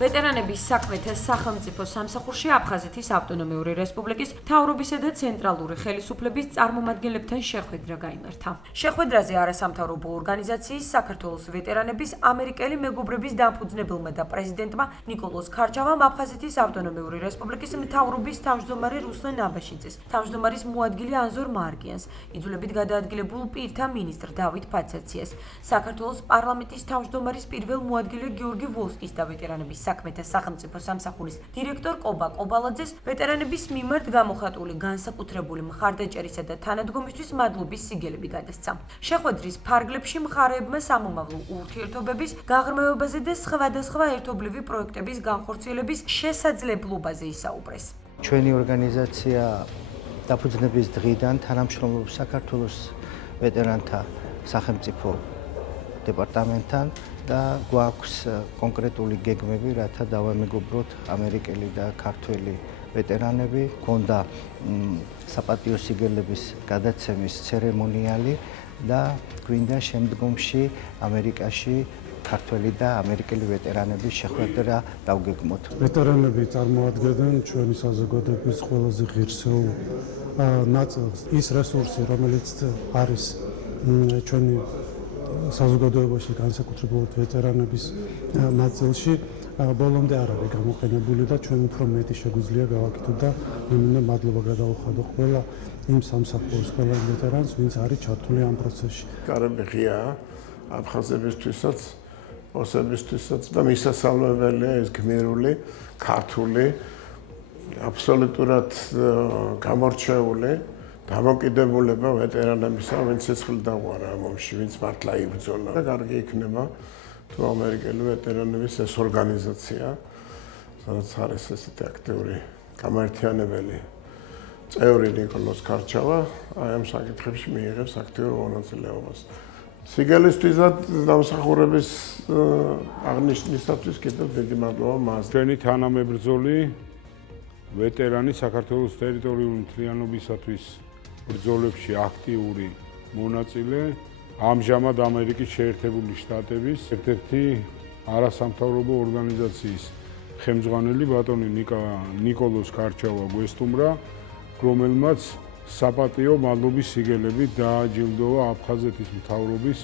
ვეტერანების საქმეთა სახელმწიფო სამსახურში აფხაზეთის ავტონომიური რესპუბლიკის მთავრობისა და ცენტრალური ხელისუფლების წარმომადგენლებთან შეხვედრა გაიმართა. შეხვედრაზე არასამთავრობო ორგანიზაციის საქართველოს ვეტერანების ამერიკელი მეგობრების დამფუძნებელმა და პრეზიდენტმა ნიკოლოზ ქარჩავამ აფხაზეთის ავტონომიური რესპუბლიკის მთავრობის თავმჯდომარე რუსლან აბაშიძეს, თავმჯდომარის მოადგილე ანზორ მარკიანს, იძულებით გადაადგილებულ პირთა მინისტრ დავით ფაცაციას, საქართველოს პარლამენტის თავმჯდომარის პირველ მოადგილე გიორგი ვოლსკის და ვეტერანების საქმეთა სახელმწიფო სამსახურის დირექტორ კობა კობალაძეს ვეტერანების მიმართ გამოხატული განსაკუთრებული მხარდაჭერისა და თანადგომისთვის მადლობის სიგელები გადასცა. შეხვედრის ფარგლებში მხარეებმა სამომავლო ურთიერთობების გაღრმავებაზე და სხვადასხვა ერთობლივი პროექტების განხორციელების შესაძლებლობაზე ისაუბრეს. ჩვენი ორგანიზაცია დაფუძნების დღიდან თანამშრომლობს საქართველოს ვეტერანთა სახელმწიფო დეპარტამენტთან და გვაქვს კონკრეტული გეგმები, რათა დავამეგობროთ ამერიკელი და ქართველი ვეტერანები, გქონდა საპატიო სიგელების გადაცემის ცერემონიალი და გვინდა შემდგომში ამერიკაში ქართველი და ამერიკელი ვეტერანების შეხვედრა დავგეგმოთ. ვეტერანები წარმოადგენენ ჩვენი საზოგადოების ყველაზე ღირსეულ ნაწილს. ის რესურსი, რომელიც არის ჩვენი საზოგადოებაში განსაკუთრებულად ვეტერანების ნაწილში ბოლომდე არ არის გამოყენებული და ჩვენ უფრო მეტი შეგვიძლია გავაკეთოთ და მე მადლობა გადავუხადო ყველა იმ სამსახურის ყველა ვეტერანს, ვინც არის ჩართული ამ პროცესში. კარები ღია აფხაზებისთვისაც, ოსებისთვისაც და მისასალმებელია ეს გმირული, ქართული, აბსოლუტურად გამორჩეული დამოკიდებულება ვეტერანებისა, ვინც სიცხლე დაუყარა ამ ომში, ვინც მართლა იბრძოლა და კარგი იქნება თუ ამერიკელი ვეტერანების ეს ორგანიზაცია, სადაც არის ესეთი აქტიური გამაერთიანებელი წევრი ნიკოლოზ ქარჩავა, აი ამ საკითხებში მიიღებს აქტიურ მონაწილეობას. სიგელისთვისაც დამსახურების აღნიშვნისათვის კიდევ დიდი მადლობა მას. ჩვენი თანამებრძოლი ვეტერანი საქართველოს ტერიტორიული მთლიანობისათვის ბრძოლებში აქტიური მონაწილე, ამჟამად ამერიკის შეერთებული შტატების ერთ-ერთი არასამთავრობო ორგანიზაციის ხელმძღვანელი ბატონი ნიკოლოზ ქარჩავა გვესტუმრა, რომელმაც საპატიო მადლობის სიგელები დააჯილდოვა აფხაზეთის მთავრობის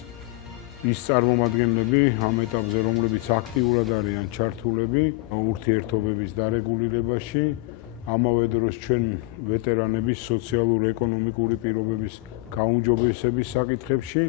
ის წარმომადგენლები ამ ეტაპზე, რომლებიც აქტიურად არიან ჩართულები ურთიერთობების დარეგულირებაში, ამავე დროს ჩვენ ვეტერანების სოციალურ-ეკონომიკური პირობების გაუმჯობესების საკითხებში.